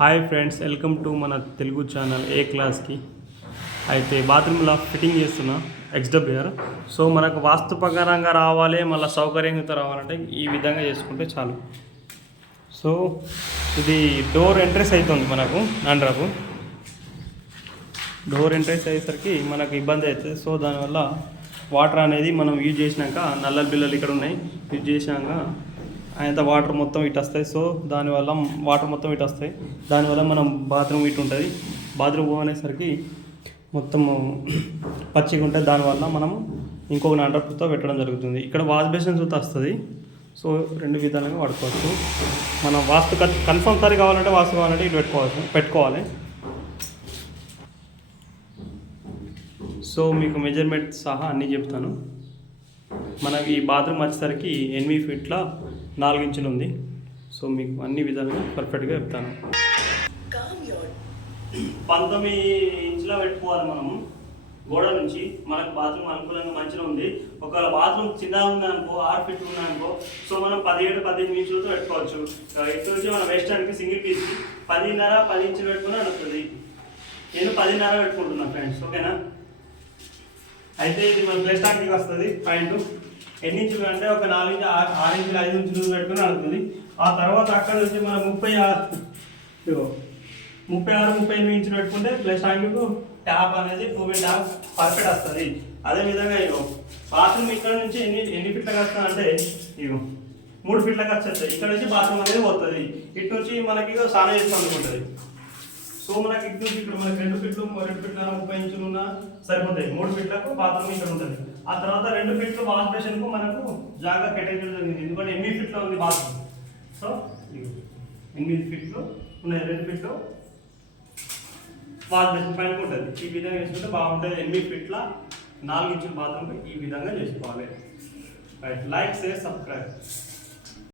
Hi friends, welcome to మన Telugu channel ఏ క్లాస్కి. అయితే బాత్రూంలో ఫిట్టింగ్ చేస్తున్నా ఎక్స్డబ్ల్యూఆర్. సో మనకు వాస్తు ప్రకారంగా రావాలి, మళ్ళీ సౌకర్యంగా రావాలంటే ఈ విధంగా చేసుకుంటే చాలు. సో ఇది డోర్ ఎంట్రెన్స్ అవుతుంది మనకు ఆంధ్రాకు. డోర్ ఎంట్రెన్స్ అయ్యేసరికి మనకు ఇబ్బంది అవుతుంది. సో దానివల్ల వాటర్ అనేది మనం యూజ్ చేసినాక, నల్ల బిల్లలు ఇక్కడ ఉన్నాయి, యూజ్ చేసినాక అంత వాటర్ మొత్తం ఇటు వస్తాయి. సో దానివల్ల వాటర్ మొత్తం ఇటు వస్తాయి. దానివల్ల మనం బాత్రూమ్ ఇటు ఉంటుంది. బాత్రూమ్ పోనేసరికి మొత్తం పచ్చిగా ఉంటుంది. దానివల్ల మనం ఇంకొక అండర్తో పెట్టడం జరుగుతుంది. ఇక్కడ వాష్ బేసిన్ చూస్తే వస్తుంది. సో రెండు విధాలుగా వాడుకోవచ్చు. మనం వాస్తు కన్ఫర్మ్ సారి కావాలంటే వాస్తు కావాలంటే ఇటు పెట్టుకోవాలి. సో మీకు మెజర్మెంట్ సహా అన్నీ చెప్తాను. మనకి ఈ బాత్రూమ్ వచ్చేసరికి 8 ఫీట్ల 4 ఇంచులు ఉంది. సో మీకు అన్ని విధాలుగా పర్ఫెక్ట్గా చెప్తాను. 19 ఇంచుల పెట్టుకోవాలి మనము గోడ నుంచి. మనకు బాత్రూమ్ అనుకూలంగా మంచిగా ఉంది. ఒకవేళ బాత్రూమ్ చిన్నగా ఉందనుకో, 6 ఫీట్ ఉందనుకో, సో మనం 17-18 ఇంచులతో పెట్టుకోవచ్చు. ఇటు నుంచి మనం వెస్టర్న్కి సింగిల్ పీస్కి 10.5-10 ఇంచులు పెట్టుకుని అనుకుంది. నేను 10.5 పెట్టుకుంటున్నాను ఫ్రెండ్స్, ఓకేనా. అయితే ఇది మన ప్లేస్ టాంక్కి వస్తుంది. పాయింట్ ఎన్ని ఇంచులు అంటే ఒక 4 ఇంచులు 6 ఇంచులు 5 ఇంచులు పెట్టుకుని అవుతుంది. ఆ తర్వాత అక్కడ నుంచి మనం 36-38 ఇంచులు పెట్టుకుంటే ప్లస్ ట్యాంకు ట్యాప్ అనేది 2 ట్యాప్ పర్ఫెక్ట్ వస్తుంది. అదేవిధంగా బాత్రూమ్ ఇక్కడ నుంచి ఎన్ని ఫీట్లకు వస్తుంది అంటే 3 ఫీట్లకు వచ్చేస్తుంది. ఇక్కడ నుంచి బాత్రూమ్ అనేది పోతుంది. ఇటు నుంచి మనకి స్నానం చేసుకోవాలనుకుంటుంది. సో మనకి ఇటు నుంచి ఇక్కడ మనకి 2 ఫీట్లు 30 ఇంచులు ఉన్నా సరిపోతాయి. 3 ఫీట్లకు బాత్రూమ్ ఇక్కడ ఉంటుంది. ఆ తర్వాత 2 ఫీట్లు వాష్ బేసిన్కు మనకు జాగా కేటాయించడం జరిగింది. ఎందుకంటే 8 ఫీట్లో ఉంది బాత్రూమ్. సో 8 ఫీట్లు ఉన్నాయి. 2 ఫీట్లు వాష్ బేసిన్ పైన ఉంటుంది. ఈ విధంగా చేసుకుంటే బాగుంటుంది. 8 ఫీట్ల 4 ఇంచుల బాత్రూమ్ ఈ విధంగా చేసుకోవాలి. Right, like, share, subscribe.